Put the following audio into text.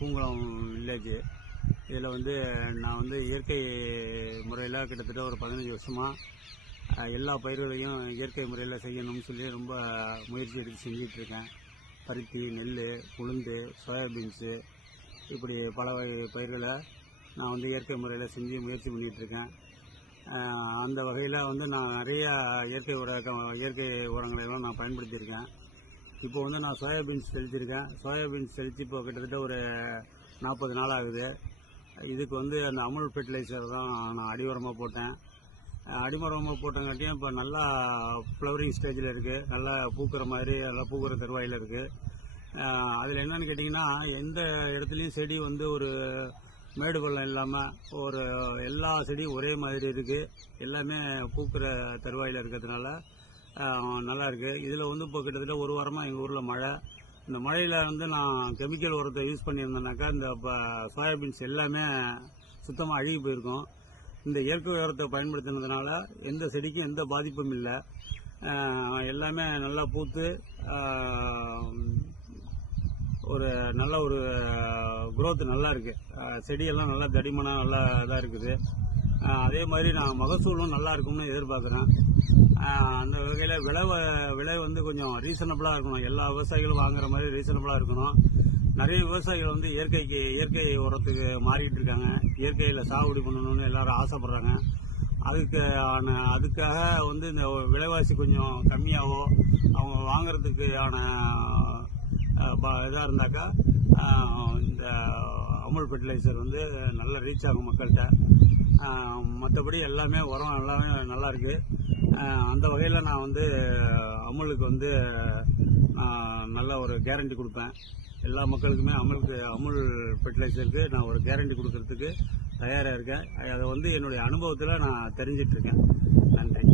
Poongulam village. இதில் வந்து நான் வந்து இயற்கை முறையில் கிட்டத்தட்ட ஒரு 15 வருஷமாக எல்லா பயிர்களையும் இயற்கை முறையில் செய்யணும்னு சொல்லி ரொம்ப முயற்சி எடுத்து செஞ்சிட்ருக்கேன். பருத்தி, நெல், உளுந்து, சோயாபீன்ஸு, இப்படி பல வகை பயிர்களை நான் வந்து இயற்கை முறையில் செஞ்சு முயற்சி பண்ணிகிட்ருக்கேன். அந்த வகையில் வந்து நான் நிறையா இயற்கை உரங்களெல்லாம் நான் பயன்படுத்தியிருக்கேன். இப்போ வந்து நான் சோயாபீன்ஸ் தெளிச்சிருக்கேன். சோயாபீன்ஸ் தெளித்து இப்போ கிட்டத்தட்ட ஒரு 40 நாள் ஆகுது. இதுக்கு வந்து அந்த அமுல் ஃபெர்டிலைசர் தான் நான் அடியுரமாக போட்டேன். அடிமரமாக போட்டங்காட்டியும் இப்போ நல்லா ஃப்ளவரிங் ஸ்டேஜில் இருக்குது. நல்லா பூக்கிற மாதிரி, நல்லா பூக்கிற தருவாயில் இருக்குது. அதில் என்னென்னு கேட்டிங்கன்னா, எந்த இடத்துலையும் செடி வந்து ஒரு மேடு பள்ளம் இல்லாமல் ஒரு எல்லா செடியும் ஒரே மாதிரி இருக்குது. எல்லாமே பூக்கிற தருவாயில் இருக்கிறதுனால நல்லா இருக்குது. இதில் வந்து இப்போ கிட்டத்தட்ட ஒரு வாரமாக எங்கள் ஊரில் மழை. இந்த மழையில் வந்து நான் கெமிக்கல் உரத்தை யூஸ் பண்ணியிருந்தேனாக்கா இந்த சோயாபீன்ஸ் எல்லாமே சுத்தமாக அழுகி போயிருக்கும். இந்த இயற்கை உரத்தை பயன்படுத்தினதுனால எந்த செடிக்கும் எந்த பாதிப்பும் இல்லை. எல்லாமே நல்லா பூத்து ஒரு நல்ல ஒரு growth நல்லா இருக்குது. செடியெல்லாம் நல்லா தடிமனாக நல்லா இதாக இருக்குது. அதே மாதிரி நான் மகசூலும் நல்லா இருக்கும்னு எதிர்பார்க்குறேன். அந்த வகையில் விலை வந்து கொஞ்சம் ரீசனபிளாக இருக்கணும். எல்லா விவசாயிகளும் வாங்குற மாதிரி ரீசனபிளாக இருக்கணும். நிறைய விவசாயிகள் வந்து இயற்கை உரத்துக்கு மாறிக்கிட்டு இருக்காங்க. இயற்கையில் சாகுபடி பண்ணணும்னு எல்லாரும் ஆசைப்படுறாங்க. அதுக்காக வந்து இந்த விலைவாசி கொஞ்சம் கம்மியாகவோ அவங்க வாங்கிறதுக்கான இதாக இருந்தாக்கா இந்த அமுல் ஃபெர்டிலைசர் வந்து நல்லா ரீச் ஆகும் மக்கள்கிட்ட. மற்றபடி எல்லாமே உரம் எல்லாமே நல்லா இருக்குது. அந்த வகையில் நான் வந்து அமுலுக்கு வந்து நல்ல ஒரு கேரண்டி கொடுப்பேன். எல்லா மக்களுக்குமே அமுல் ஃபெர்டிலைசருக்கு நான் ஒரு கேரண்டி கொடுக்கறதுக்கு தயாராக இருக்கேன். அதை வந்து என்னுடைய அனுபவத்தில் நான் தெரிஞ்சிட்ருக்கேன். நன்றி.